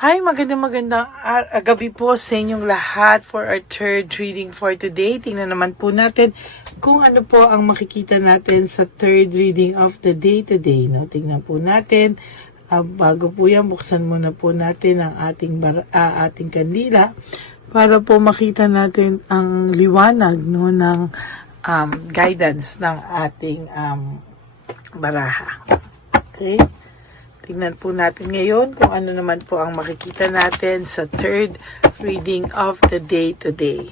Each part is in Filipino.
Hi, magandang gabi po sa inyong lahat for our third reading for today. Tingnan naman po natin kung ano po ang makikita natin sa third reading of the day today. No? Tingnan po natin. Bago po yan, buksan muna po natin ang ating kandila para po makita natin ang liwanag ng guidance ng ating baraha. Okay? Tingnan po natin ngayon kung ano naman po ang makikita natin sa third reading of the day today.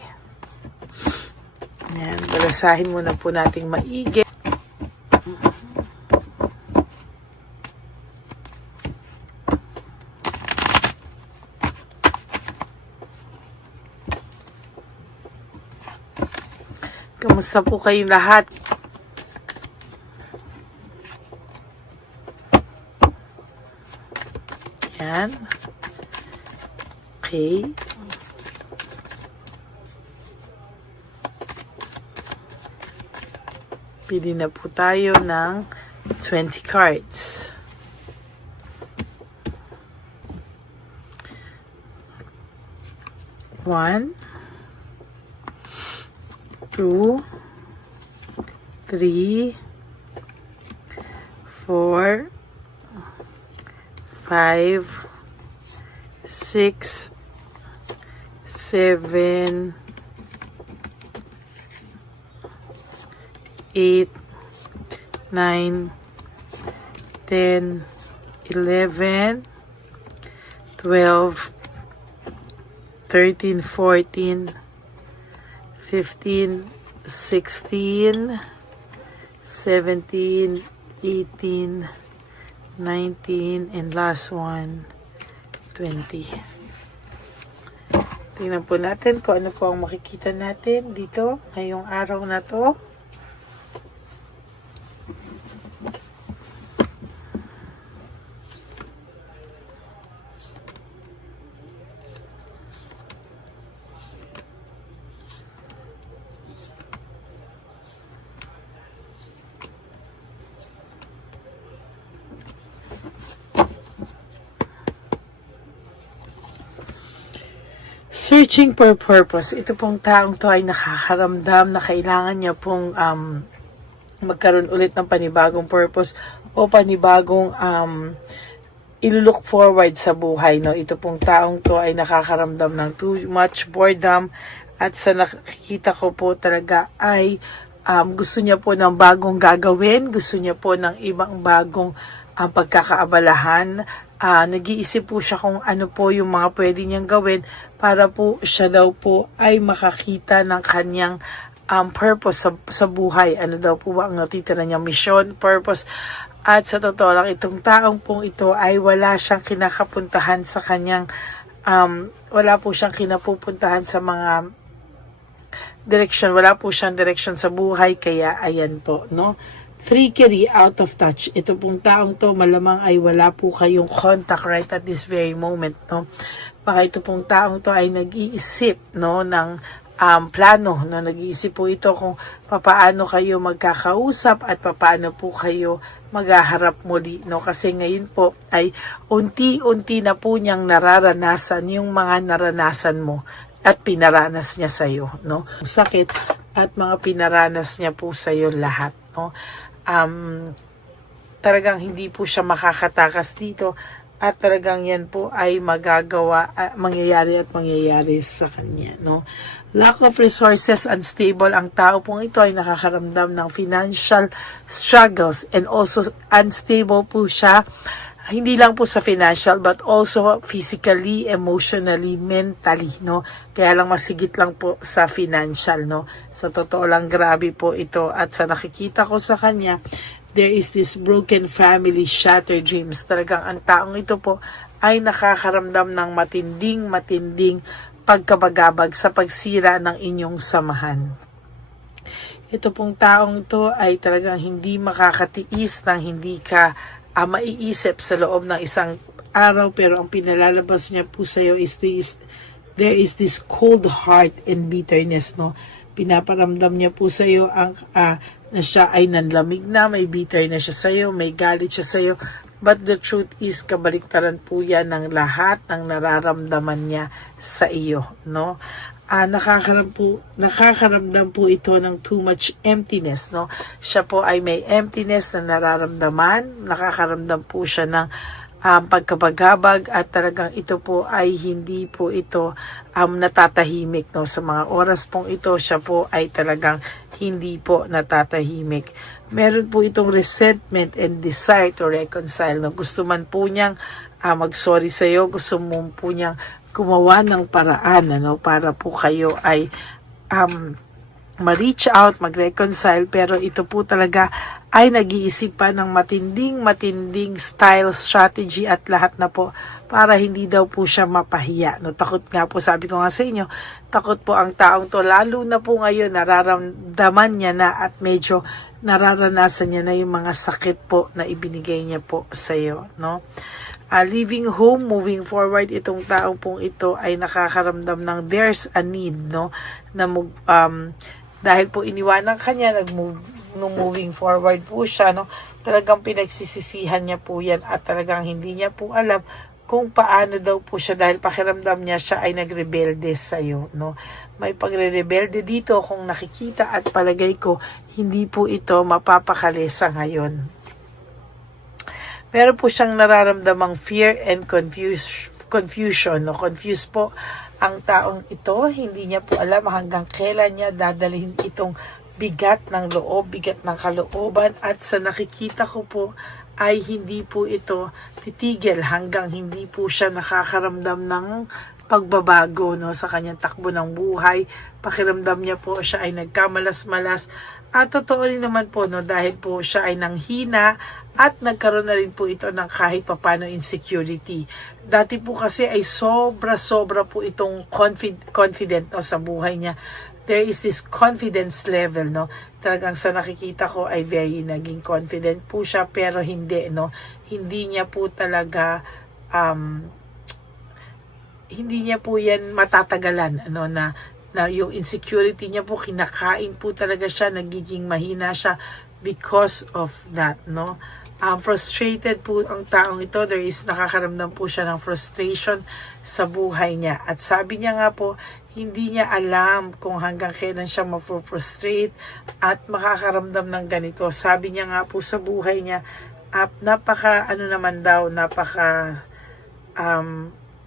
Ayan, balasahin muna po natin maigi. Kamusta po kayong lahat? Yan. Okay. Pili na po tayo ng 20 cards. One, 2, 3, 4, 5, 6, 7, 8, 9, 10, 11, 12, 13, 14, 15, 16, 17, 18, 19, and last one, 20. Tingnan po natin kung ano po ang makikita natin dito ngayong araw na to. Searching for purpose. Ito pong taong to ay nakakaramdam na kailangan niya pong magkaroon ulit ng panibagong purpose o panibagong ilulook forward sa buhay. No? Ito pong taong to ay nakakaramdam ng too much boredom at sa nakikita ko po talaga ay gusto niya po ng bagong gagawin, gusto niya po ng ibang bagong pagkakaabalahan. Nag-iisip po siya kung ano po yung mga pwede niyang gawin para po siya daw po ay makakita ng kanyang purpose sa buhay. Ano daw po ba ang natitira niyang mission, purpose. At sa totoo lang, itong taong pong ito ay wala siyang kinakapuntahan sa kanyang, wala po siyang kinapupuntahan sa mga direction. Wala po siyang direction sa buhay. Kaya ayan po, no? Trickery, out of touch. Ito pong taong to malamang ay wala po kayong contact right at this very moment, no? Baka ito pong taong to ay nag-iisip, no, ng plano, no? Nag-iisip po ito kung papaano kayo magkakausap at papaano po kayo maghaharap muli, no? Kasi ngayon po ay unti-unti na po niyang nararanasan yung mga naranasan mo at pinaranas niya sa'yo, no? Sakit at mga pinaranas niya po sa'yo lahat, no? Talagang hindi po siya makakatakas dito at talagang yan po ay mangyayari sa kanya, no? Lack of resources, unstable. Ang tao pong ito ay nakakaramdam ng financial struggles and also unstable po siya, hindi lang po sa financial but also physically, emotionally, mentally, no? Kaya lang masigit lang po sa financial, no? Sa totoo lang, grabe po ito at sa nakikita ko sa kanya, there is this broken family, shattered dreams. Talagang ang taong ito po ay nakakaramdam ng matinding pagkabagabag sa pagsira ng inyong samahan. Ito pong taong ito ay talagang hindi makakatiis ng hindi ka maiisip sa loob ng isang araw, pero ang pinalalabas niya po sa iyo is there is this cold heart and bitterness, no? Pinaparamdam niya po sa iyo ang na siya ay nanlamig na, may bitter na siya sa iyo, may galit siya sa iyo, But the truth is, kabaliktaran po yan ng lahat ng nararamdaman niya sa iyo, no? Nakakaramdam po ito ng too much emptiness, no? Siya po ay may emptiness na nararamdaman, nakakaramdam po siya ng pagkabagabag, at talagang ito po ay hindi po ito natatahimik, no? Sa mga oras pong ito, siya po ay talagang hindi po natatahimik. Meron po itong resentment and desire to reconcile, no? Gusto man po niyang mag-sorry sa iyo, gusto mo po niyang gumawa ng paraan, ano, para po kayo ay ma-reach out, mag-reconcile, pero ito po talaga ay nag-iisip pa ng matinding style, strategy at lahat na po para hindi daw po siya mapahiya, no? Takot nga po, sabi ko nga sa inyo, takot po ang taong to, lalo na po ngayon nararamdaman niya na at medyo nararanasan niya na yung mga sakit po na ibinigay niya po sa iyo, no? Leaving home, moving forward, itong taong pong ito ay nakakaramdam ng there's a need, no? Na dahil po iniwanan kanya, moving forward po siya, no? Talagang pinagsisisihan niya po yan, at talagang hindi niya po alam kung paano daw po siya, dahil pakiramdam niya siya ay nagrebelde sa iyo, no? May pagre-rebelde dito kung nakikita, at palagay ko hindi po ito mapapakali sa ngayon. Meron po siyang nararamdamang fear and confusion, no? Confused po ang taong ito, hindi niya po alam hanggang kailan niya dadalhin itong bigat ng loob, bigat ng kalooban, at sa nakikita ko po ay hindi po ito titigil hanggang hindi po siya nakakaramdam ng pagbabago, no, sa kanyang takbo ng buhay. Pakiramdam niya po siya ay nagkamalas-malas, at totoo rin naman po, no, dahil po siya ay nanghina at nagkaroon na rin po ito ng kahit papano insecurity. Dati po kasi ay sobra po itong confident, no, sa buhay niya. There is this confidence level, no? Talagang sa nakikita ko ay very naging confident po siya, pero hindi, no? Hindi niya po talaga hindi niya po yan matatagalan, ano, na yung insecurity niya po, kinakain po talaga siya, nagiging mahina siya because of that, no? Frustrated po ang taong ito. There is, nakakaramdam po siya ng frustration sa buhay niya. At sabi niya nga po, hindi niya alam kung hanggang kailan siya ma-frustrate at makakaramdam ng ganito. Sabi niya nga po sa buhay niya, napaka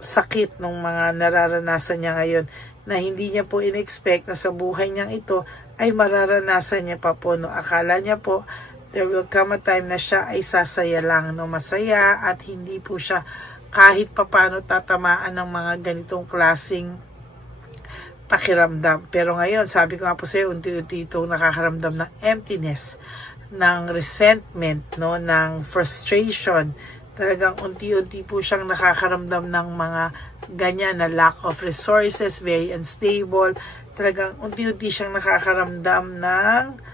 sakit ng mga nararanasan niya ngayon, na hindi niya po in-expect na sa buhay niyang ito ay mararanasan niya pa po, no? Akala niya po there will come a time na siya ay sasaya lang, no? Masaya, at hindi po siya kahit papano tatamaan ng mga ganitong klaseng pakiramdam. Pero ngayon, sabi ko nga po sa'yo, unti-unti itong nakakaramdam ng emptiness, ng resentment, no? Ng frustration. Talagang unti-unti po siyang nakakaramdam ng mga ganyan na lack of resources, very unstable. Talagang unti-unti siyang nakakaramdam ng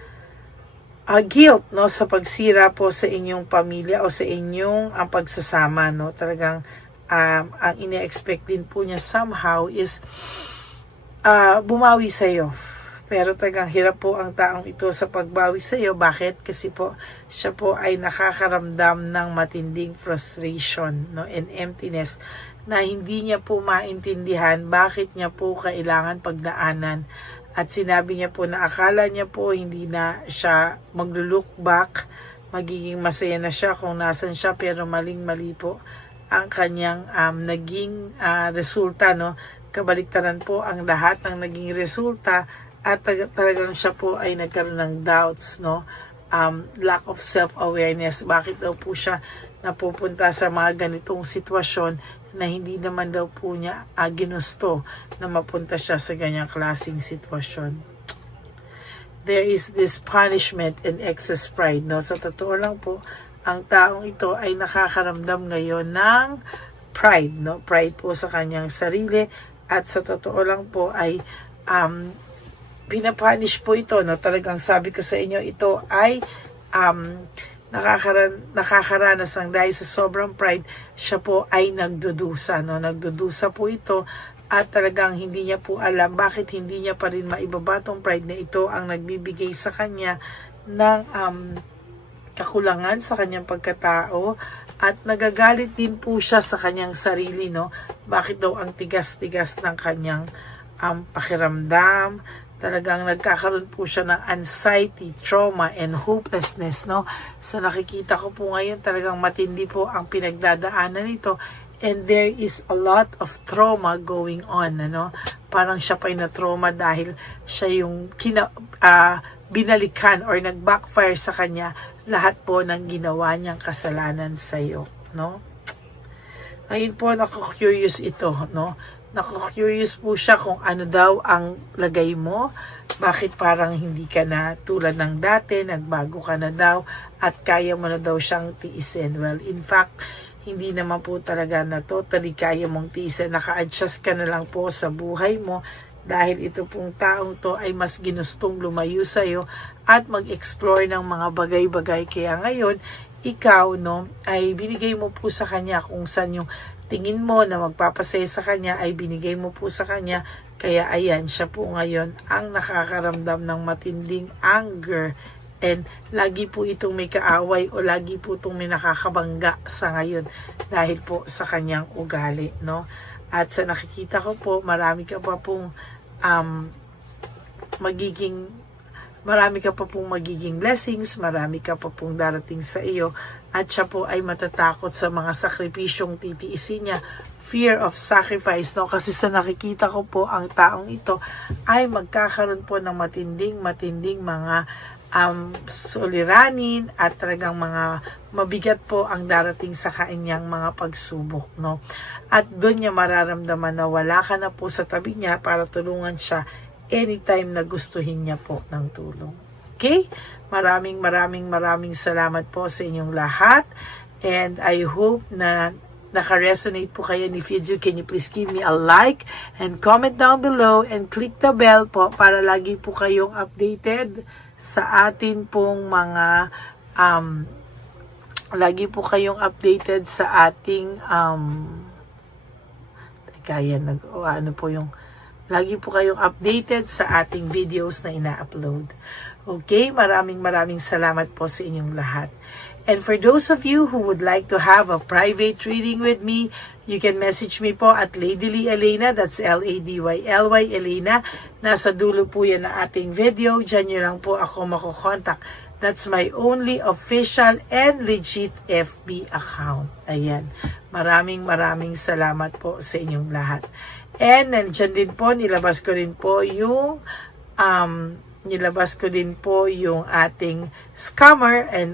guilt, no, sa pagsira po sa inyong pamilya o sa inyong ang pagsasama, no. Talagang ang ine-expect din po niya somehow is bumawi sa iyo. Pero talagang hirap po ang taong ito sa pagbawi sa iyo. Bakit? Kasi po siya po ay nakakaramdam ng matinding frustration, no, and emptiness, na hindi niya po maintindihan bakit niya po kailangan pagdaanan. At sinabi niya po na akala niya po hindi na siya mag-look back, magiging masaya na siya kung nasan siya, pero maling-mali po ang kanyang naging resulta, no. Kabaliktaran po ang lahat ng naging resulta, at talagang siya po ay nagkaroon ng doubts, no. Lack of self-awareness. Bakit daw po siya napupunta sa mga ganitong sitwasyon na hindi naman daw po niya ginusto na mapunta siya sa ganyang klaseng sitwasyon. There is this punishment and excess pride, no. Sa totoo lang po, ang taong ito ay nakakaramdam ngayon ng pride, no. Pride po sa kanyang sarili, at sa totoo lang po ay pinapunish po ito, no. Talagang sabi ko sa inyo, ito ay nakakaranas ng dahil sa sobrang pride, siya po ay nagdudusa, no. Nagdudusa po ito, at talagang hindi niya po alam bakit hindi niya pa rin maibaba tong pride na ito ang nagbibigay sa kanya ng kakulangan sa kanyang pagkatao, At nagagalit din po siya sa kanyang sarili, no? Bakit daw ang tigas-tigas ng kanyang pakiramdam? Talagang nagkakaroon po siya ng anxiety, trauma, and hopelessness, no? Sa nakikita ko po ngayon, talagang matindi po ang pinagdadaanan nito. And there is a lot of trauma going on, ano? Parang siya pa'y na-trauma dahil siya yung binalikan or nag-backfire sa kanya lahat po ng ginawa niyang kasalanan sa iyo, no? Ngayon po, naku-curious ito, no? Naku-curious po siya kung ano daw ang lagay mo. Bakit parang hindi ka na tulad ng dati, nagbago ka na daw, at kaya mo na daw siyang tiisin. Well, in fact, hindi naman po talaga na totally kaya mong tiisin. Naka-adjust ka na lang po sa buhay mo dahil ito pong taong to ay mas ginustong lumayo sa'yo at mag-explore ng mga bagay-bagay. Kaya ngayon, ikaw, no, ay binigay mo po sa kanya kung saan yung tingin mo na magpapasaya sa kanya ay binigay mo po sa kanya. Kaya ayan, siya po ngayon ang nakakaramdam ng matinding anger. And lagi po itong may kaaway o lagi po itong may nakakabangga sa ngayon dahil po sa kanyang ugali, no? At sa nakikita ko po, marami ka pa pong magiging blessings, marami ka pa pong darating sa iyo, at siya po ay matatakot sa mga sakripisyong titiisin niya, fear of sacrifice, no? Kasi sa nakikita ko po, ang taong ito ay magkakaroon po ng matinding mga suliranin at talagang mga mabigat po ang darating sa kanyang mga pagsubok, no? At doon niya mararamdaman na wala ka na po sa tabi niya para tulungan siya anytime na gustuhin niya po ng tulong. Okay? Maraming salamat po sa inyong lahat, and I hope na naka-resonate po kayo. If you do, can you please give me a like and comment down below and click the bell po para lagi po kayong updated sa atin pong mga lagi po kayong updated sa ating lagi po kayong updated sa ating videos na ina-upload. Okay, maraming salamat po sa inyong lahat. And for those of you who would like to have a private reading with me, you can message me po at Ladyly Elena, that's Ladyly Elena. Nasa dulo po yan na ating video, dyan nyo lang po ako makukontak. That's my only official and legit FB account. Ayan, maraming salamat po sa inyong lahat. And nandyan din po, nilabas ko din po yung ating scammer, and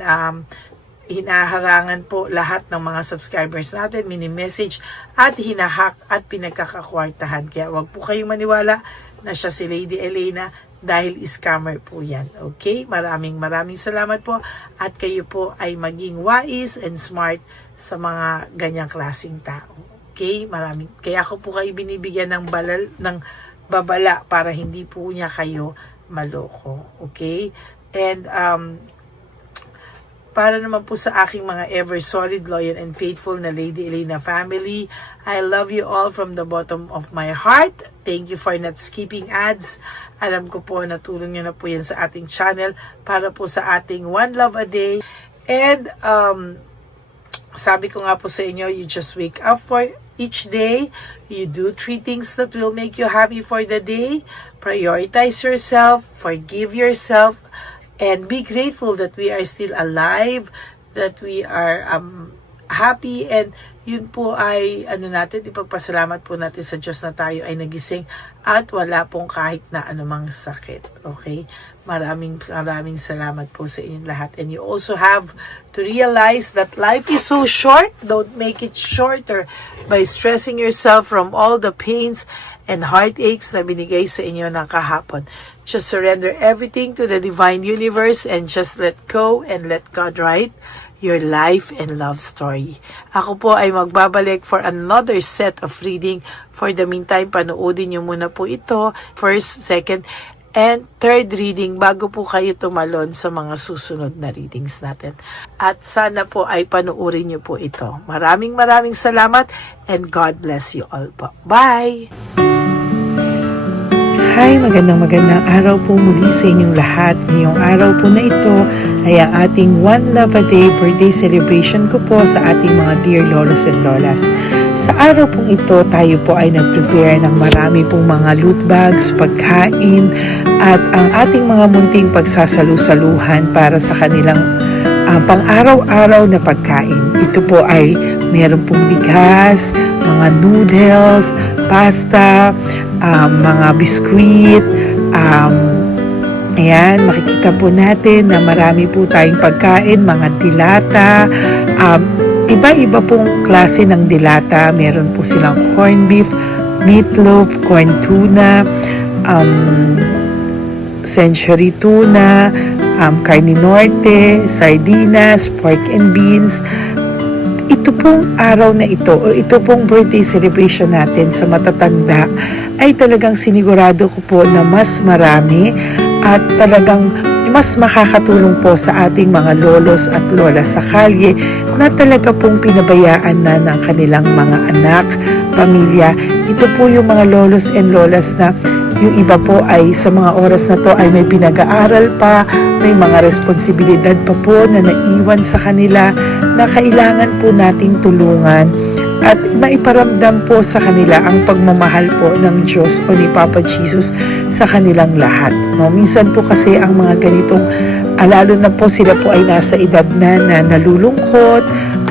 hinaharangan po lahat ng mga subscribers natin, mini-message at hinahack at pinagkakakwartahan. Kaya wag po kayong maniwala na siya si Lady Elena dahil scammer po yan. Okay? Maraming salamat po, at kayo po ay maging wise and smart sa mga ganyang klaseng tao. Okay? Kaya ako po kayo binibigyan ng babala para hindi po niya kayo maloko. Okay? And para naman po sa aking mga ever solid, loyal, and faithful na Lady Elena family, I love you all from the bottom of my heart. Thank you for not skipping ads. Alam ko po na tulong nyo na po yan sa ating channel para po sa ating One Love a Day. And sabi ko nga po sa inyo, you just wake up for each day. You do 3 things that will make you happy for the day. Prioritize yourself, forgive yourself, and be grateful that we are still alive, that we are happy, and yun po ay ipagpasalamat po natin sa Diyos na tayo ay nagising at wala pong kahit na anumang sakit. Okay? Maraming salamat po sa inyong lahat. And you also have to realize that life is so short. Don't make it shorter by stressing yourself from all the pains and heartaches na binigay sa inyo ng kahapon. Just surrender everything to the divine universe and just let go and let God write your life and love story. Ako po ay magbabalik for another set of reading. For the meantime, panoodin nyo muna po ito, first, second, and third reading bago po kayo tumalon sa mga susunod na readings natin. At sana po ay panoorin nyo po ito. Maraming salamat, and God bless you all po. Bye! Hi, magandang araw po muli sa inyong lahat. Ngayong araw po na ito ay ang ating One Love a Day birthday celebration ko po sa ating mga dear lolos and lolas. Sa araw pong ito, tayo po ay nag-prepare ng marami pong mga loot bags, pagkain, at ang ating mga munting pagsasalu-saluhan para sa kanilang pang-araw-araw na pagkain. Ito po ay meron pong bigas, mga noodles, pasta, mga biskuit, ayan, makikita po natin na marami po tayong pagkain, mga dilata, iba-iba pong klase ng dilata. Meron po silang corned beef, meatloaf, corn tuna, century tuna, carne norte, sardinas, pork and beans. Ito pong araw na ito o ito pong birthday celebration natin sa matatanda ay talagang sinigurado ko po na mas marami at talagang mas makakatulong po sa ating mga lolos at lola sa kalye na talaga pong pinabayaan na ng kanilang mga anak, pamilya. Ito po yung mga lolos and lolas na yung iba po ay sa mga oras na to ay may pinag-aaral pa, may mga responsibilidad pa po na naiwan sa kanila na kailangan po nating tulungan at maiparamdam po sa kanila ang pagmamahal po ng Diyos o ni Papa Jesus sa kanilang lahat. No? Minsan po kasi ang mga ganitong, lalo na po sila po ay nasa edad na nalulungkot,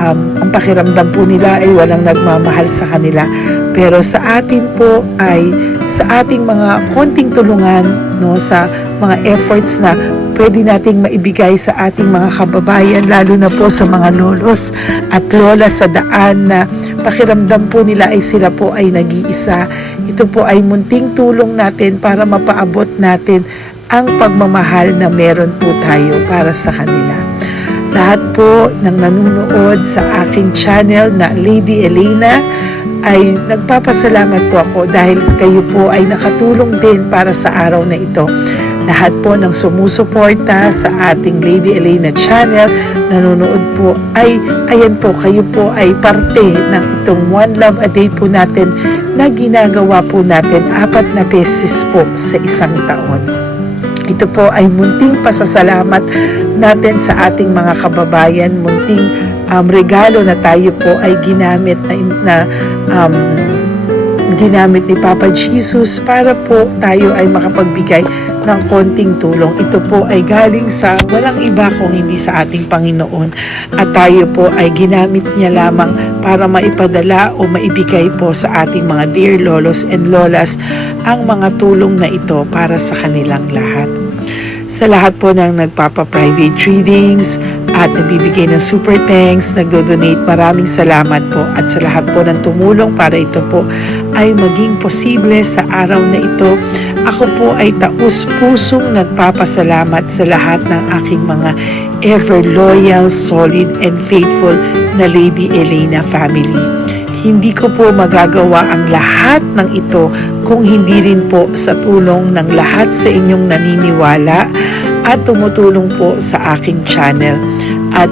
ang pakiramdam po nila ay walang nagmamahal sa kanila. Pero sa atin po ay sa ating mga konting tulungan, no, sa mga efforts na pwede nating maibigay sa ating mga kababayan, lalo na po sa mga lolos at lola sa daan na pakiramdam po nila ay sila po ay nag-iisa. Ito po ay munting tulong natin para mapaabot natin ang pagmamahal na meron po tayo para sa kanila. Lahat po ng nanonood sa aking channel na Lady Elena ay nagpapasalamat po ako dahil kayo po ay nakatulong din para sa araw na ito. Lahat po ng sumusuporta sa ating Lady Elena channel, nanonood po ay, ayan po, kayo po ay parte ng itong One Love a Day po natin na ginagawa po natin 4 na beses po sa isang taon. Ito po ay munting pasasalamat natin sa ating mga kababayan, munting regalo na tayo po ay ginamit ginamit ni Papa Jesus para po tayo ay makapagbigay ng konting tulong. Ito po ay galing sa walang iba kung hindi sa ating Panginoon at tayo po ay ginamit niya lamang para maipadala o maibigay po sa ating mga dear lolos and lolas ang mga tulong na ito para sa kanilang lahat. Sa lahat po ng nagpapa-private readings at nagbibigay ng super thanks, nagdo-donate, maraming salamat po. At sa lahat po ng tumulong para ito po ay maging posible sa araw na ito. Ako po ay taus-pusong nagpapasalamat sa lahat ng aking mga ever loyal, solid, and faithful na Lady Elena family. Hindi ko po magagawa ang lahat ng ito kung hindi rin po sa tulong ng lahat sa inyong naniniwala at tumutulong po sa aking channel. At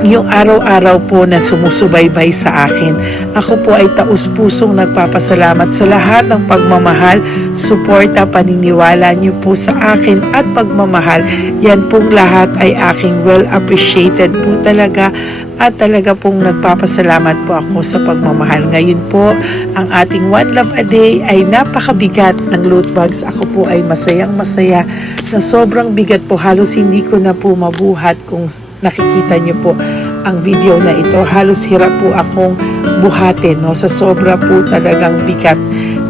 yung araw-araw po na sumusubaybay sa akin, ako po ay taus-pusong nagpapasalamat sa lahat ng pagmamahal, suporta, paniniwala niyo po sa akin at pagmamahal. Yan pong lahat ay aking well appreciated po talaga at talaga pong nagpapasalamat po ako sa pagmamahal. Ngayon po, ang ating One Love a Day ay napakabigat ng loot bags. Ako po ay masayang-masaya na sobrang bigat po. Halos hindi ko na po mabuhat kung nakikita niyo po ang video na ito. Halos hirap po akong buhatin, no? Sa sobra po talagang bigat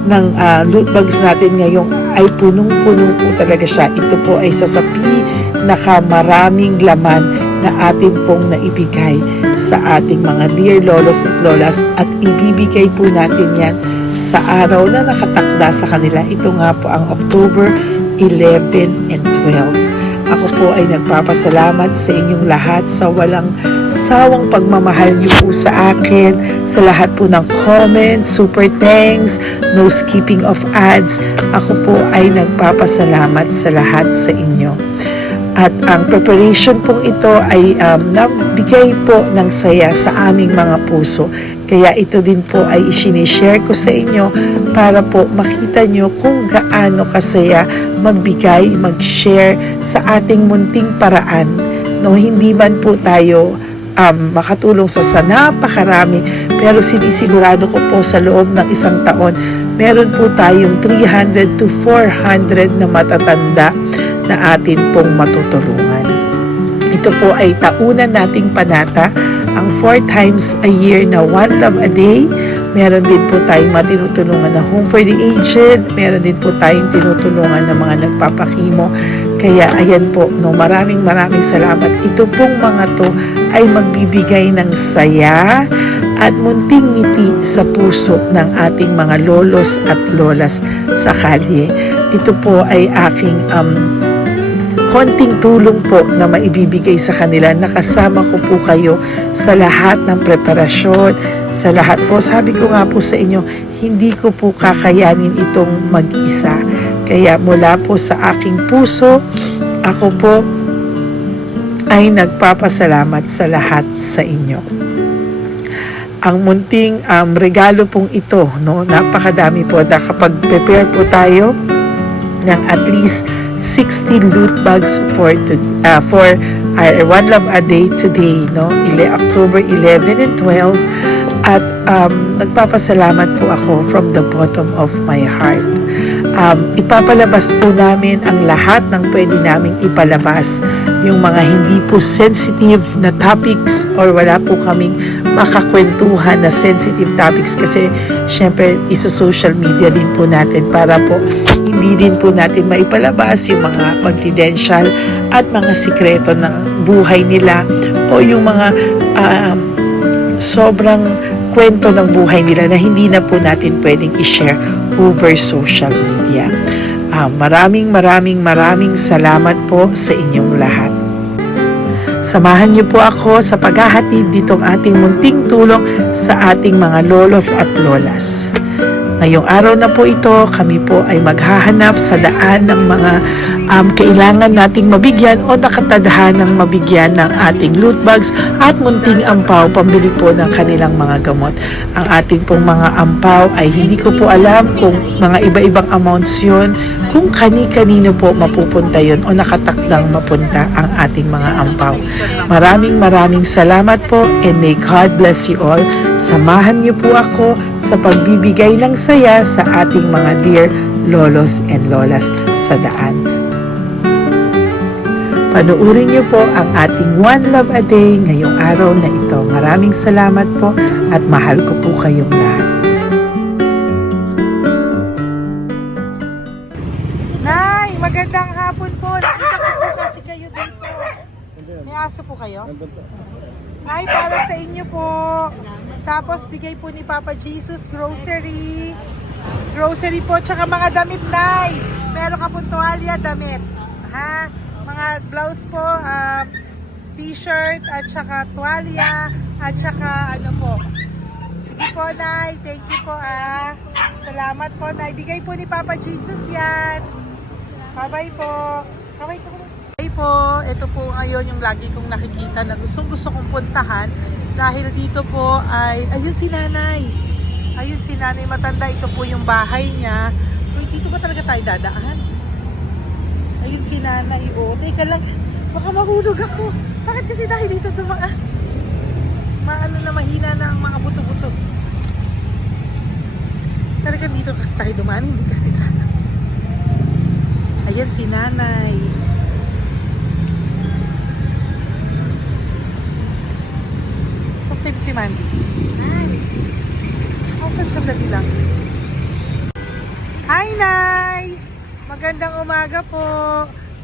ng loot bags natin ngayong ay punong-puno po talaga siya. Ito po ay sasapi nakamaraming laman na atin pong naibigay sa ating mga dear lolos at lolas at ibibigay po natin yan sa araw na nakatakda sa kanila. Ito nga po ang October 11 and 12. Ako po ay nagpapasalamat sa inyong lahat sa walang sawang pagmamahal niyo po sa akin, sa lahat po ng comments, super thanks, no skipping of ads. Ako po ay nagpapasalamat sa lahat sa inyo. At ang preparation pong ito ay nabigay po ng saya sa aming mga puso. Kaya ito din po ay isinishare ko sa inyo para po makita nyo kung gaano kasaya magbigay, mag-share sa ating munting paraan. No, hindi man po tayo makatulong sa napakarami, pero sinisigurado ko po sa loob ng isang taon, meron po tayong 300 to 400 na matatanda na atin pong matutulungan. Ito po ay taunan nating panata, ang 4 times a year na One Love a Day. Meron din po tayong matinutulungan na Home for the Aged. Meron din po tayong tinutulungan ng mga nagpapakimo. Kaya ayan po, no, maraming salamat. Ito pong mga to ay magbibigay ng saya at munting ngiti sa puso ng ating mga lolos at lolas sa kalye. Ito po ay aking konting tulong po na maibibigay sa kanila. Nakasama ko po kayo sa lahat ng preparasyon, sa lahat po. Sabi ko nga po sa inyo, hindi ko po kakayanin itong mag-isa. Kaya mula po sa aking puso, ako po ay nagpapasalamat sa lahat sa inyo. Ang munting regalo pong ito, no, napakadami po. Kapag prepare po tayo ng at least 16 loot bags for One Love a Day today, no? October 11 and 12. At nagpapasalamat po ako from the bottom of my heart. Ipapalabas po namin ang lahat ng pwede naming ipalabas. Yung mga hindi po sensitive na topics or wala po kaming makakwentuhan na sensitive topics kasi syempre isa-social media din po natin para po hindi din po natin maipalabas yung mga confidential at mga sikreto ng buhay nila o yung mga sobrang kwento ng buhay nila na hindi na po natin pwedeng i-share over social media. Maraming salamat po sa inyong lahat. Samahan niyo po ako sa paghahatid ditong ating munting tulong sa ating mga lolos at lolas. Ngayong araw na po ito, kami po ay maghahanap sa daan ng mga kailangan nating mabigyan o nakatadhanang mabigyan ng ating loot bags at munting ampaw pambili po ng kanilang mga gamot. Ang ating pong mga ampaw ay hindi ko po alam kung mga iba-ibang amounts yun, kung kani-kanino po mapupunta yun o nakatakdang mapunta ang ating mga ampaw. Maraming salamat po and may God bless you all. Samahan niyo po ako sa pagbibigay ng saya sa ating mga dear lolos and lolas sa daan. Panuurin niyo po ang ating One Love a Day ngayong araw na ito. Maraming salamat po at mahal ko po kayong lahat. Nay, magandang hapon po. Nakita ko po kasi kayo dito. May aso po kayo? Nay, para sa inyo po. Tapos bigay po ni Papa Jesus grocery. Grocery po, tsaka mga damit, Nay. Meron ka po tuwalya, damit. Ha? Mga blouse po, t-shirt, at saka tuwalya, at saka ano po. Sige po, Nay. Thank you po, Salamat po, Nay. Bigay po ni Papa Jesus yan. Bye-bye po. Bye-bye po. Bye po. Ito po ngayon yung lagi kong nakikita na gusto kong puntahan. Dahil dito po ay, ayun si nanay. Ayun si nanay matanda. Ito po yung bahay niya. Wait, dito ba talaga tayo dadaan? Ayun si nanay. O, teka lang. Baka mahulog ako. Bakit kasi dahil dito dumaan? Maano na mahina na ang mga buto-buto. Talaga dito kasi tayo dumaan. Hindi kasi sana. Ayan si nanay. Si Mandy. Sandali lang. Hi, Nay! Magandang umaga po.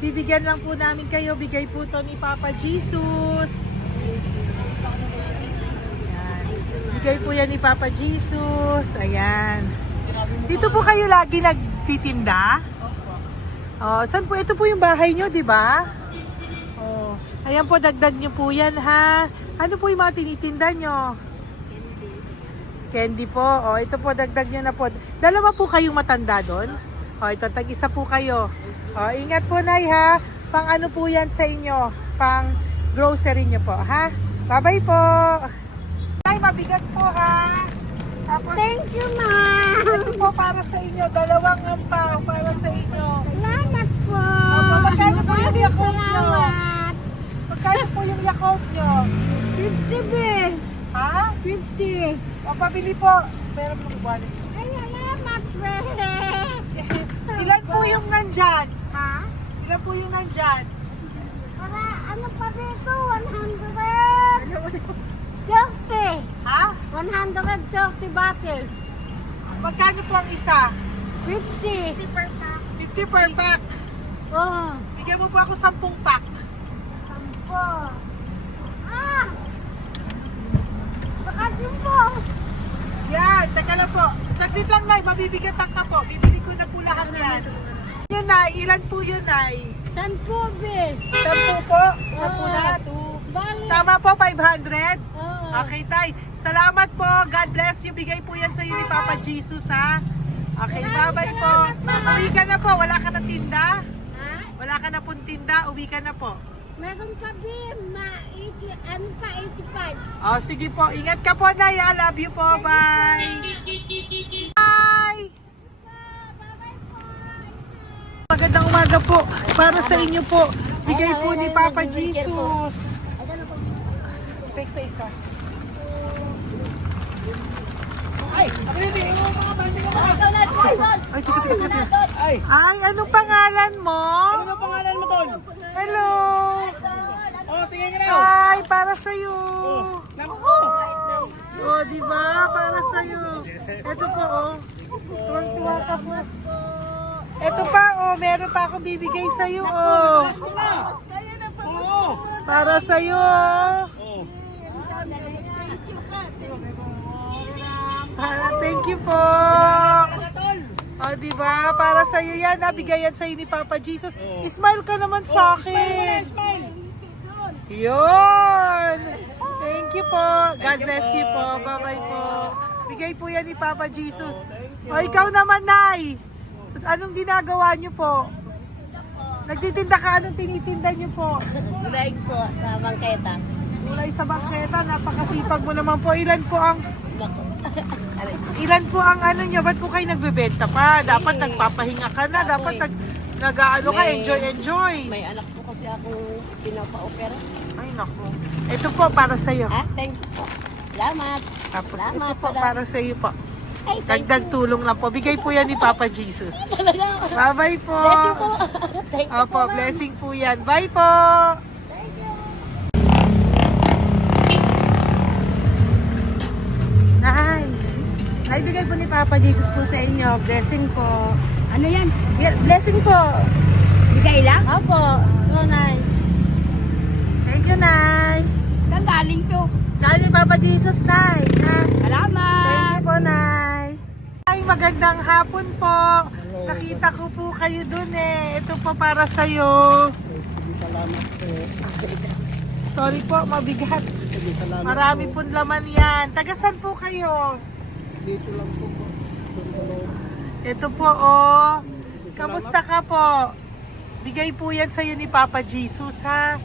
Bibigyan lang po namin kayo. Bigay po to ni Papa Jesus. Ayan. Bigay po yan ni Papa Jesus. Ayan. Dito po kayo lagi nagtitinda? Oh, saan po? Ito po yung bahay nyo, di ba? Oh. Ayan po, dagdag nyo po yan, ha? Ano po yung mga tinitinda nyo? Candy po. O, ito po, dagdag nyo na po. Dalawa po kayong matanda doon. O, ito, tag-isa po kayo. O, ingat po, Nay, ha? Pang ano po yan sa inyo? Pang grocery nyo po, ha? Bye-bye po! Ay, mabigat po, ha? Tapos, Thank you, ma'am. ito po para sa inyo. 2 ampaw para sa inyo. Salamat po. Opo, magkano po yung Yakult nyo? Salamat. Magkano po yung Yakult nyo? 50 be. Ha? 50. O, pabili po. Meron po wallet. Ay, salamat, be. Ilan po yung nandyan? Ha? Ilan po yung nandyan? Para ano pa dito? 130. Ha? 130 bottles. Magkano po ang isa? 50. 50 per pack. Oh. Bigyan mo po ako 10 pack. 10. Ah! Bakasyon po. Yan, teka lang po. Saglit lang, Nay. Mabibigatan ka po. Bibili ko na po lahat yan. Yun, Nay. Ilan po yun, Nay? 10 be. 10 po. 10 na. 2. Bali. Tama po, 500. Oh. Okay, Tay. Salamat po. God bless you. Bigay po yan sa iyo ni Papa Jesus, ha? Okay, bye-bye po. Uwi ka na po. Wala ka na tinda? Ha? Wala ka na pong tinda. Uwi ka na po. Meron pa din, ano pa, 85. Oh, sige po. Ingat ka po, Nay. I love you po. Bye. Bye. Magandang umaga po. Para sa inyo po. Bigay po ni Papa Jesus. Fake face, ha? Ay, teka. Ay, anong pangalan mo? Ano pangalan mo, Tol? Hello. Oh, tingin ka na. Hi, para sa'yo. Naku! Oh, di ba? Para sa'yo. Ito po, oh. Tuwang-tuwa ka po. Ito pa, oh. Meron pa akong bibigay sa'yo, oh. Pasko na! Oo! Para sa'yo, oh. Oh. Thank you po. Oh, di ba? Para sa'yo yan. Nabigay yan sa'yo ni Papa Jesus. Smile ka naman sa akin. Smile! Yun! Thank you po. God bless you po. Bye-bye po. Bigay po yan ni Papa Jesus. O, ikaw naman, Nay. Anong ginagawa niyo po? Nagtitinda ka? Anong tinitinda niyo po? Gulay po sa bangketa. Gulay sa bangketa. Napakasipag mo naman po. Ilan po ang ano nyo? Ba't po kayo nagbebenta pa? Dapat nagpapahinga ka na. Dapat nag-ano ka, enjoy. May anak po kasi akong pinapa-opera. Ay, naku. Ito po para sa'yo. Ah, thank you po. Salamat. Tapos Salamat, ito po madam. para sa iyo po. Ay, thank Dagdag tulong lang po. Bigay po yan ni Papa Jesus. Talaga. Bye-bye po. Bless you po. Thank you Opo, po, ma'am. blessing po yan. Bye po. Thank you. Nay. Naibigay po ni Papa Jesus po sa inyo. Blessing po. Ano yan? Blessing po. Bigay lang? Opo. So, Nay. Thank you, Nay. Saan galing to? Galing ni Papa Jesus, Nay. Ha? Salamat. Thank you po, Nay. Ay, magandang hapon po. Nakita ko po kayo dun eh. Ito po para sa'yo. Sige, salamat po. Sorry po, mabigat. Sige, salamat Marami po. pong laman yan. Tagasan po kayo. Dito lang po po. Doon sa loob. Ito po, oh. Kamusta ka po? Bigay po yan sa'yo ni Papa Jesus, ha?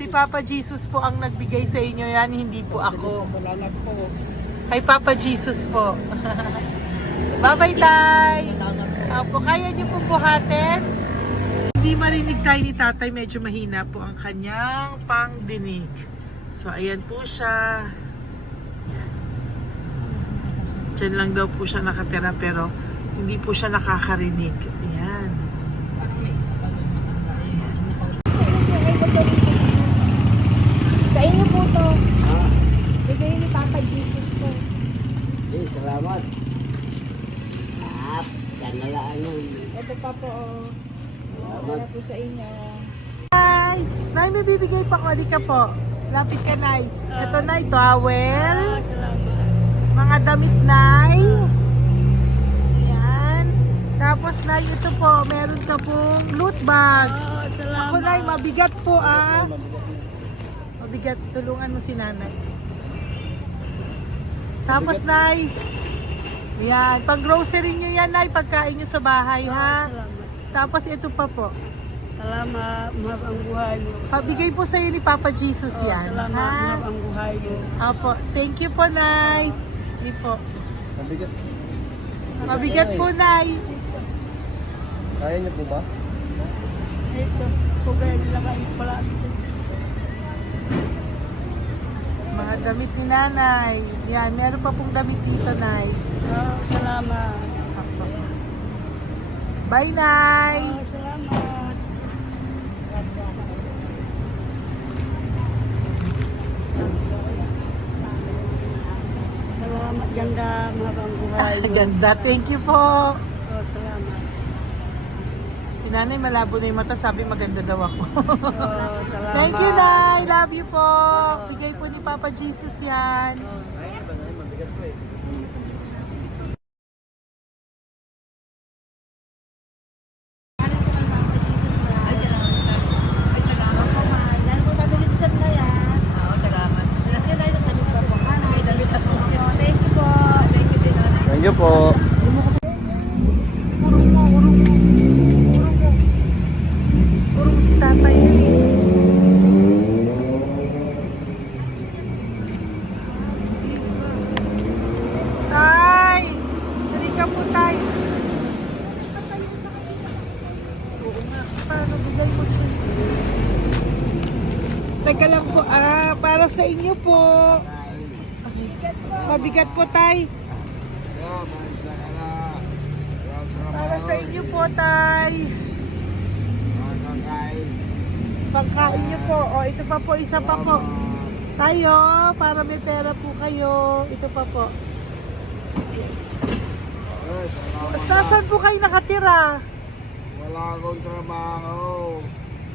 Si Papa Jesus po ang nagbigay sa inyo yan, hindi po ako. Salamat po. Kay Papa Jesus po. Bye-bye, Tay. Opo, kaya niyo po buhatin? Hindi marinig tayo ni Tatay, medyo mahina po ang kanyang pangdinig. So, ayan po siya. Ayan. Diyan lang daw po siya nakatira pero hindi po siya nakakarinig. Ayan. Sa inyo po to. Bigay ni Papa Jesus to. Okay, salamat. At, yan na lang yun. Ito pa po. Para po sa inyo. Nay, Nay, may bibigay pa ko. Halika po. Lapit ka, Nay. Ito, Nay, towel. Mga damit, Nay. Ayan. Tapos, Nay, ito po, meron ka pong loot bags. Ako, Nay, mabigat po, ah. Mabigat. Tulungan mo si Nanay. Tapos, Nay. Ayan. Pang grocery nyo yan, Nay. Pagkain nyo sa bahay, ha. Tapos, ito pa po. Salamat, mahal ang buhay mo. Pabigay po sa'yo ni Papa Jesus yan. Salamat, ha? mahal ang buhay mo. Apo, thank you po, Nay. Hindi po. Mabigat. Mabigat po, Nay. Kaya niyo po ba? Ito, kugay nila kayo pala. Mga damit ni Nanay. Yan, meron pa pong damit dito, Nay. Salamat. Apo. Bye, Nay. Salamat. Salamat, ganda, mahal ang buhay mo. Ganda. Thank you po. Salamat. Si Nanay malabo na yung mata. Sabi maganda daw ako. Salamat. Thank you, Nay. Love you po. Bigay po ni Papa Jesus yan. Mabigat po eh. Thank you po. Urong mo, urong mo. Urong mo. Urong si tatay yun eh. Tay! Halika po, tay. Oo nga. Paano bigay mo siya? Teka lang po. Para sa inyo po. Mabigat po, tay. Para sa inyo po, tay. Pangkain niyo po. O, ito pa po, isa pa po. Tayo, para may pera po kayo. Ito pa po. Nasaan po kayo nakatira? Wala akong trabaho.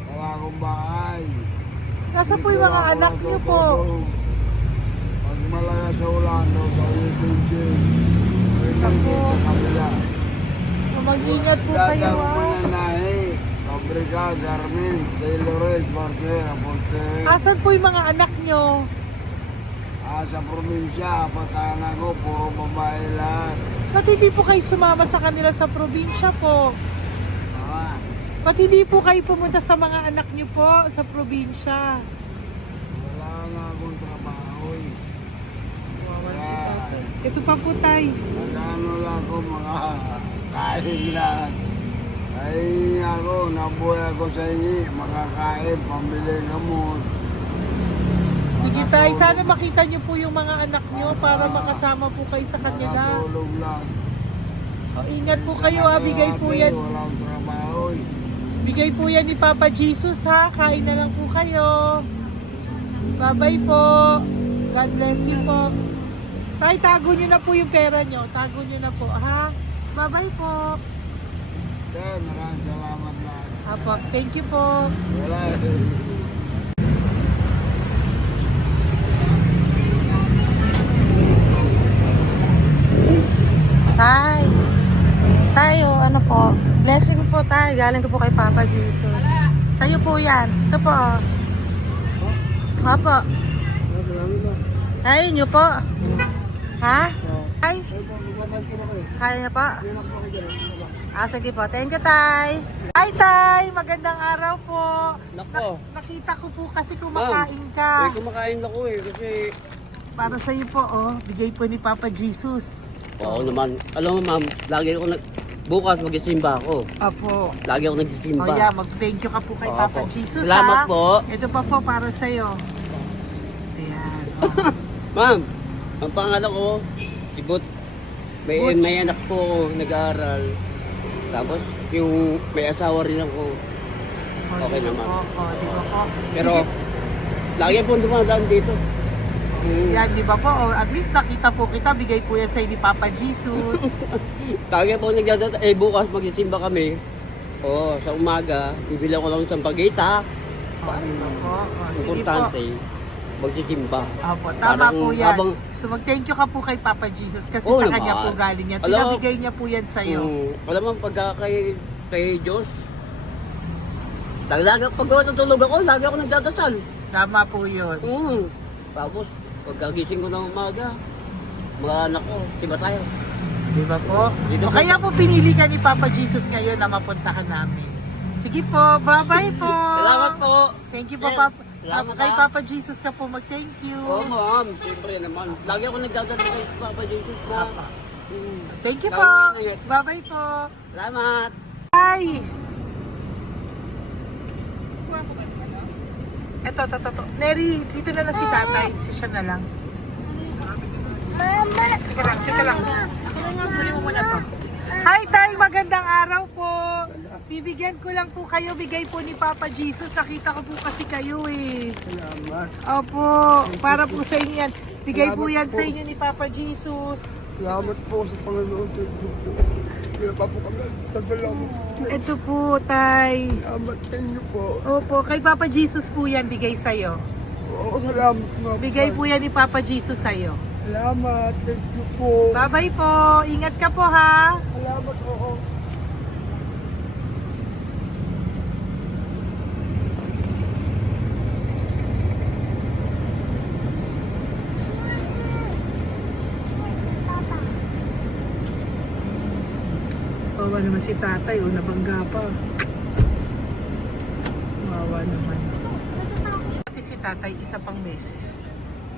Wala akong bahay. Nasa po yung mga anak niyo po? Pag malaya sa ulan, no, sa ulitin Ako. sa kabila. Mag-ingat po kayo, Dadang ha? mananahi, Fabrika, Garmin, Taylorist, Barcel, Apoltere. Asan po yung mga anak niyo? Sa probinsya, patayan ko, puro babae lahat. Ba't hindi po kayo sumama sa kanila sa probinsya po? Ah, Ba't hindi po kayo pumunta sa mga anak niyo po sa probinsya? wala nga akong trabaho eh. Ito pa po, tay. Nagano lang ako mga kain lang. Ay ako, nabuhay ako sa inyo, makakain, pambili gamot. Sige, tay. Sana makita niyo po yung mga anak niyo para makasama po kayo sa kanila. Makatulog lang. O, ingat po kayo, ha? Bigay po yan. Wala akong trabaho eh. Bigay po yan ni Papa Jesus, ha? Kain na lang po kayo. Bye-bye po. God bless you po. Tay, tago nyo na po yung pera nyo. Tago nyo na po, ha? Bye-bye po. Maraming salamat na. Apo, thank you po. Wala eh. Tay. Tayo, ano po? Blessing po tayo. Galing ko po kay Papa Jesus. Sa'yo po yan. Ito po. Apo. Tayo nyo po. Ha? Tay? Kaya niyo po? Sige po. Thank you, Tay. Hi, Tay. Magandang araw po. Nako. Nakita ko po kasi kumakain ka. Kumakain ako eh kasi... Para sa'yo po, oh. Bigay po ni Papa Jesus. Oo naman. Alam mo ma'am, lagi ako bukas magsisimba ako. Apo. Lagi ako nagsisimba. Oh, yeah. Mag-thank you ka po kay Oo, Papa po. Jesus, Salamat ha? po. Ito pa po para sa'yo. Ayan. Oh. Ma'am, ang pangalan ko, si Bot. Butch. May anak po ako, nag-aaral. Tapos, yung may asawa rin ako. Okay naman. Di ba po? Pero, lagi po dumadaan dito. Yan, di ba po? Oh, at least nakita po kita. Bigay po yan sa'yo ni Papa Jesus. Lagi po nagdadaan. Bukas magsisimba kami. Oo, sa umaga, bibili ko lang isang pagita. Oh, di ba po? Oh, sige po. Importante, magsisimba. Opo, tama Parang po yan. habang- So mag-thank you ka po kay Papa Jesus kasi Oo sa naman. kanya po galing yan. Alam mo- Pinabigay niya po yan sa'yo. Alam mo, pagka kay Diyos, lagi pag natulog ako, lagi ako nagdadasal. Tama po yun. Tapos, pagkagising ko ng umaga, mga anak ko, diba tayo? Di ba po? Dito O po. kaya po pinili ka ni Papa Jesus ngayon na mapuntahan namin. Sige po, bye-bye po. Salamat po. Thank you po, Eh, Papa. salamat, Kay ah. Papa Jesus ka po, mag-thank you. Oo, ma'am. Siyempre naman. Lagi ako nagdadala kay Papa Jesus po. Thank you Lagi po. mo ingat. Bye-bye po. Salamat. Hi! Eto. Neri, dito na lang si tatay. Siya na lang. Mama! Teka lang. Suli mo muna to. Hi, Tay! Magandang araw po. Bibigyan ko lang po kayo. Bigay po ni Papa Jesus. Nakita ko po kasi kayo eh. Salamat. Opo. Para po sa inyo yan. Bigay po yan sa inyo ni Papa Jesus. Salamat po sa Panginoon. Thank you po. Kaya pa po kami. Salamat. Ito po, Tay. Salamat sa inyo po. Opo. Kay Papa Jesus po yan. Bigay sa'yo. Oo, salamat nga po. Bigay po yan ni Papa Jesus sa'yo. Salamat. Thank you po. Bye-bye po. Ingat ka po ha. Salamat po. Wawa naman si tatay, nabangga pa. Wawa naman. Pati si tatay, isa pang beses.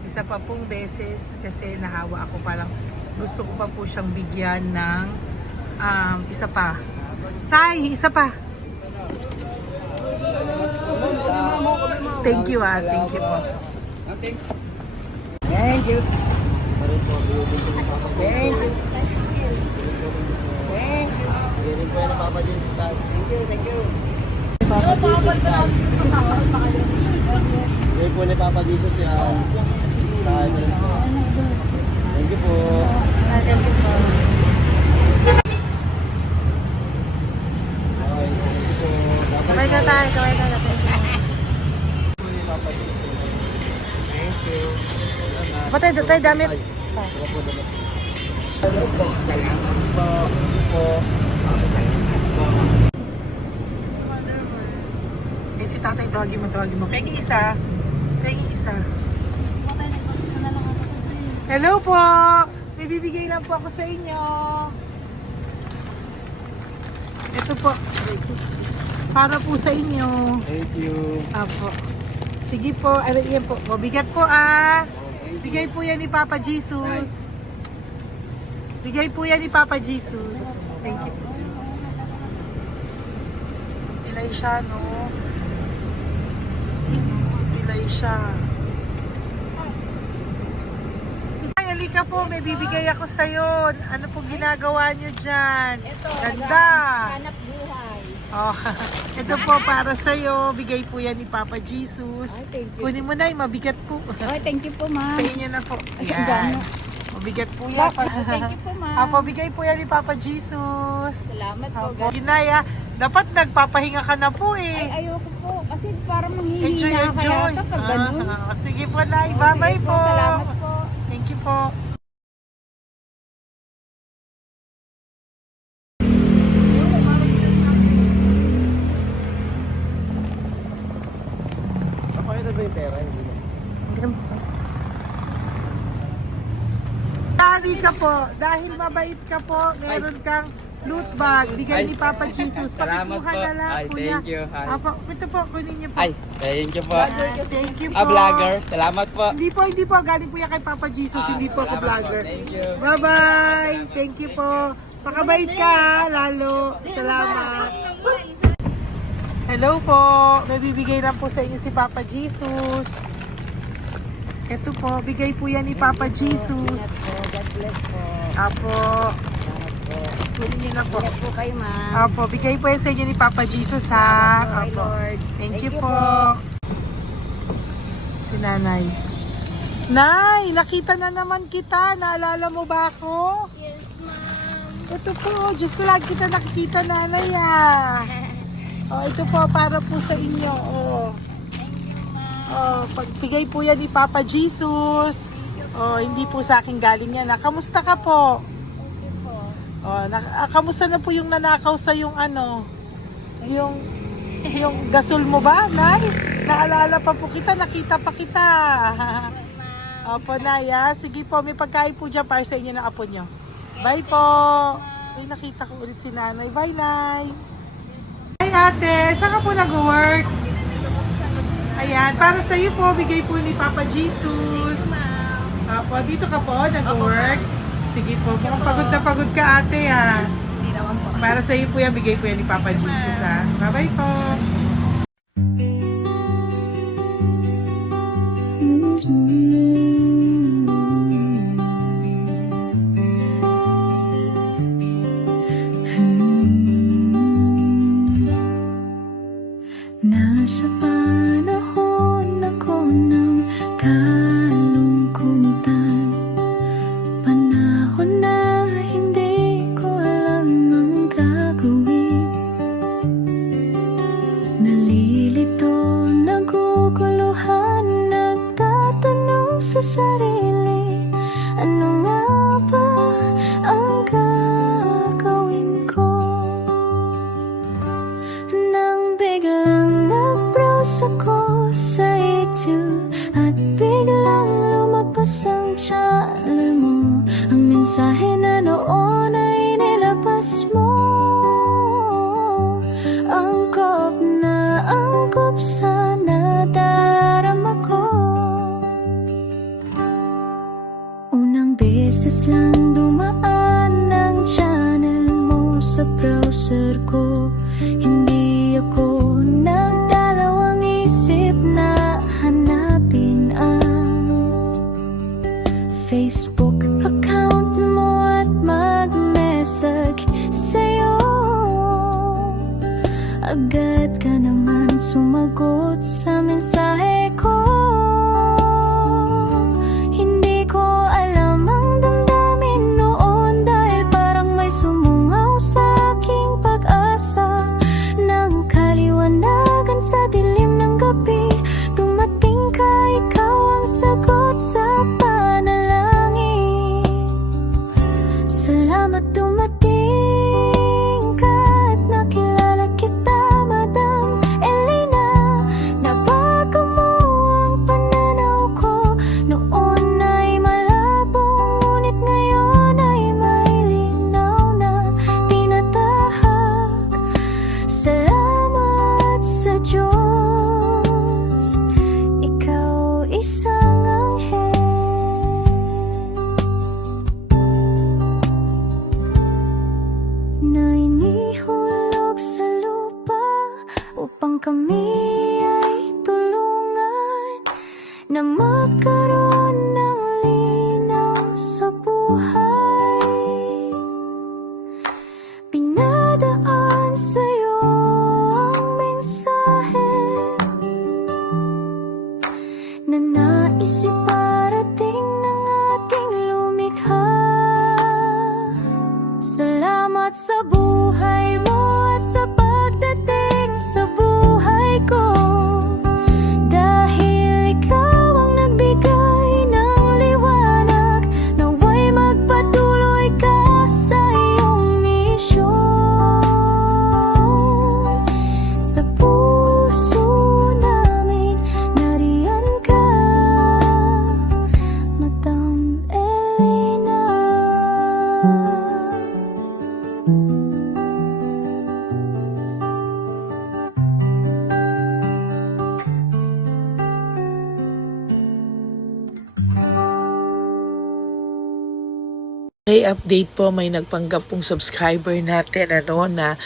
Isa pa pong beses kasi nahawa ako, parang gusto ko pa po siyang bigyan ng isa pa. Tay, isa pa. Thank you thank you po. Okay. Thank you. Thank you. Hindi po yan ang Papa Jesus. Thank you. Bigay po ni Papa Jesus yan. Thank you po. Thank you po. Okay, thank you po. Kamay ka tayo, kamay ka natin. Ni Papa Jesus. Thank you. Batay, tayo damit. Eh, si tatay, tawagin mo. Pengi isa. Hello po! May bibigay lang po ako sa inyo. Ito po. Para po sa inyo. Thank you. Apo. Sige po. Yan po. Mabigat po Bigay po yan ni Papa Jesus. Bigay po yan ni Papa Jesus. Thank you po. Elisha, no? Elisha. Ay, halika po. May bibigay ako sa'yo. Ano po ginagawa nyo dyan? Ito, Ganda. hanap buhay. Oh, ito po para sa'yo. Bigay po yan ni Papa Jesus. Ay, thank you. Kunin mo na, mabigat po. Ay, thank you po, ma'am. Sa inyo na po. Ay, Ayan. gano. Mabigat po yan. Thank you po, ma'am. Apo, bigay po yan ni Papa Jesus. Salamat po. Apo. Ginaya, dapat nagpapahinga ka na po Ay, eh. ayoko po. Kasi parang manghihina Enjoy. kaya ito pag ganun. Sige po, Nay. Bye-bye Sige po. Salamat po. Thank you po. Kapakita ba yung pera? Dahil ka po, dahil mabait ka po, meron kang loot bag. Bigay ni Papa Jesus. Salamat Pakikuha po. na lang Ay, po thank niya. you. Ay. Apo, ito po, kunin niyo po. Ay, thank you po. Thank you po. Vlogger. Salamat po. Hindi po. Galing po yan kay Papa Jesus. Hindi po ako Salamat vlogger. Thank you. Bye-bye. Thank you po. Pakabait ka, lalo. Salamat. Hello po. May bibigay lang po sa inyo si Papa Jesus. Ito po, bigay po yan ni Papa Jesus. God bless po. Apo. Kunin niyo na po. Ingat po kayo, ma'am. Apo, bigay po yan sa inyo ni Papa Jesus ha. Salamat po, Apo. Lord. Thank you po. Si Nanay. Nay, nakita na naman kita. Naalala mo ba ako? Yes, ma'am. Ito po, Diyos ko lagi kita nakikita, Nanay Oh, ito po, para po sa inyo. Thank you, ma'am. Pagbigay po yan ni Papa Jesus. Hindi po sa akin galing yan. Kamusta ka po? Thank you po. Kamusta na po yung nanakaw sa yung yung gasol mo ba, Nay? Naalala pa po kita, nakita pa kita. Opo, Nay, sige po, may pagkain po dyan para sa inyo ng apo nyo. Bye po. Ay, nakita ko ulit si Nanay. Bye, Nay. Ay, ate. Saan ka po nag-work? Ayan, para sa iyo po, bigay po ni Papa Jesus. Apo, dito ka po, nag-work. Sige po, mukhang pagod na pagod ka ate ha. Hindi naman po. Para sa iyo po yan, bigay po yan ni Papa Jesus ha. Bye-bye po. Nasa panahon ako ng kalungkutan, panahon na hindi ko alam ang gagawin. Nalilito, naguguluhan, nagtatanong sa sarili, ano nga ba ang gagawin ko? Nang biglang nag-browse ako sa YouTube at biglang lumabas ang channel mo, ang mensahe na noon ay nilabas mo. Angkop sa nadarama ko. Unang beses lang dumaan ang channel mo sa browser ko. Hindi ako nagdalawang isip na hanapin ang Facebook account mo at mag-message sa'yo. Agad ka naman sumagot sa mensahe ko. Hindi ko alam ang damdamin noon, dahil parang may sumungaw sa aking pag-asa. Nang kaliwanagan sa dilim ng gabi, dumating ka, ikaw ang sagot sa panalangin. Salamat dumating ka at nakilala kita, Madam Elena. Nabago mo ang pananaw ko. Noon ay malabo, ngunit ngayon ay may linaw na tinatahak. Salamat sa Diyos, ikaw isang anghel. Na inihulog sa lupa upang kami ay tulungan na magkaroon ng linaw sa buhay. Pinadaan sa'yo ang mensahe na nais iparating ng ating lumikha. Salamat sa buhay mo at sa pagdating sa buhay ko, dahil ikaw ang nagbigay ng liwanag. Naway magpatuloy ka sa iyong misyon. Sa puso namin nariyan ka, Madam Elena. Okay, update po, may nagpanggap pong subscriber natin na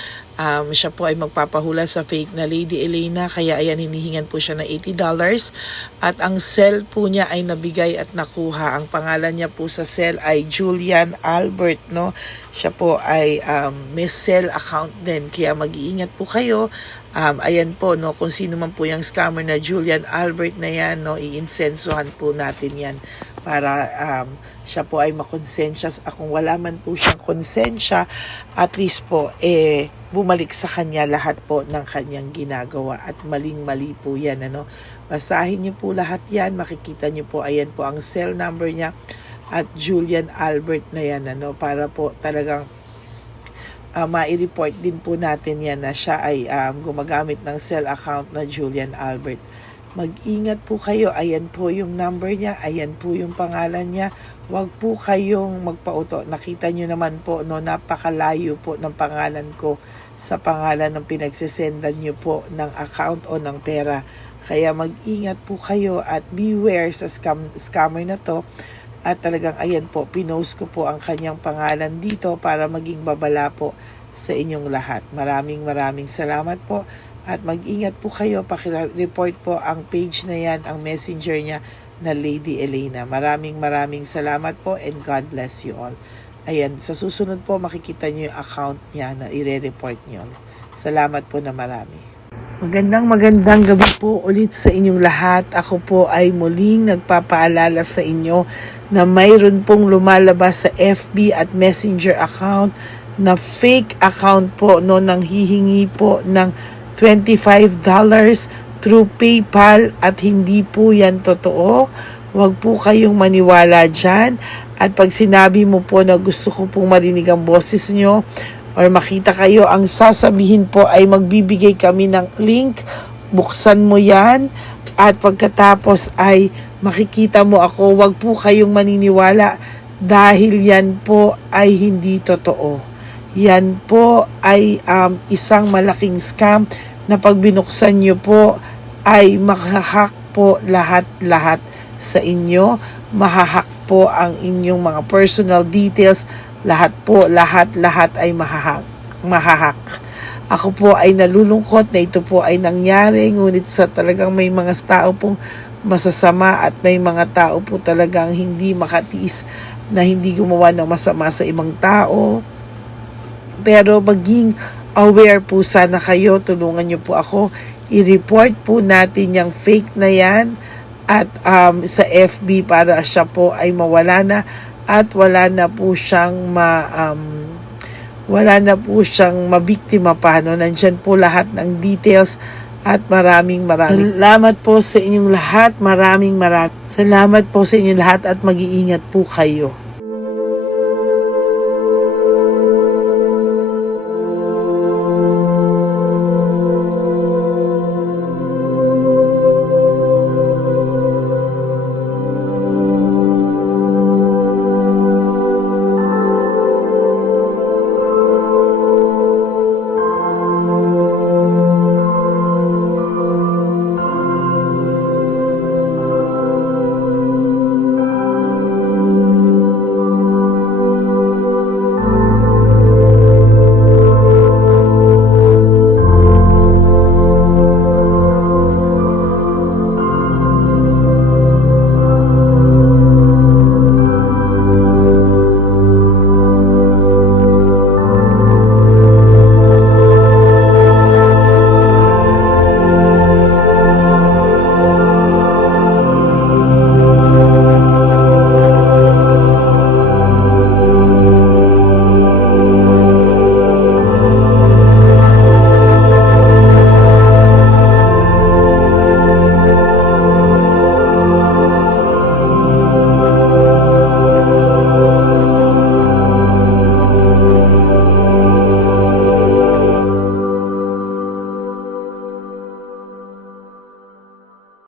siya po ay magpapahula sa fake na Lady Elena, kaya ayan, hinihingan po siya ng $80 at ang cell po niya ay nabigay at nakuha. Ang pangalan niya po sa cell ay Julian Albert, no? Siya po ay may cell account din, kaya mag-iingat po kayo. Ayan po, no, kung sino man po yung scammer na Julian Albert na yan, no, iinsensuhan po natin yan para siya po ay makonsensya. Kung wala man po siyang konsensya, at least po bumalik sa kanya lahat po ng kanyang ginagawa, at maling-mali po yan, ano. Basahin niyo po lahat yan, makikita niyo po, ayan po ang cell number niya at Julian Albert na yan, ano, para po talagang mai-report din po natin yan na siya ay gumagamit ng cell account na Julian Albert. Mag-ingat po kayo. Ayan po yung number niya. Ayan po yung pangalan niya. Huwag po kayong magpauto. Nakita nyo naman po, no, napakalayo po ng pangalan ko sa pangalan ng pinagsisendan nyo po ng account o ng pera. Kaya mag-ingat po kayo at beware sa scammer na to. At talagang ayan po, pinost ko po ang kanyang pangalan dito para maging babala po sa inyong lahat. Maraming salamat po. At mag-ingat po kayo, pakireport po ang page na yan, ang messenger niya na Lady Elena. Maraming salamat po and God bless you all. Ayan, sa susunod po makikita niyo yung account niya na ire-report niyo. Salamat po na marami. Magandang gabi po ulit sa inyong lahat. Ako po ay muling nagpapaalala sa inyo na mayroon pong lumalabas sa FB at Messenger account na fake account po, no, nang hihingi po ng $25 through PayPal at hindi po yan totoo. Huwag po kayong maniwala dyan. At pag sinabi mo po na gusto ko pong marinig ang boses nyo or makita kayo, ang sasabihin po ay magbibigay kami ng link. Buksan mo yan at pagkatapos ay makikita mo ako. Huwag po kayong maniniwala dahil yan po ay hindi totoo. Yan po ay isang malaking scam na pag binuksan nyo po ay mahahack po lahat sa inyo. Mahahack po ang inyong mga personal details. Lahat ay mahahack. Ako po ay nalulungkot na ito po ay nangyari. Ngunit sa talagang may mga tao pong masasama at may mga tao po talagang hindi makatiis na hindi gumawa ng masama sa ibang tao. Pero maging aware po sana kayo. Tulungan nyo po ako. I-report po natin yung fake na yan at sa FB para siya po ay mawala na at wala na po siyang mabiktima pa. No? Nandyan po lahat ng details at maraming salamat po sa inyong lahat. Maraming salamat po sa inyong lahat at mag-iingat po kayo.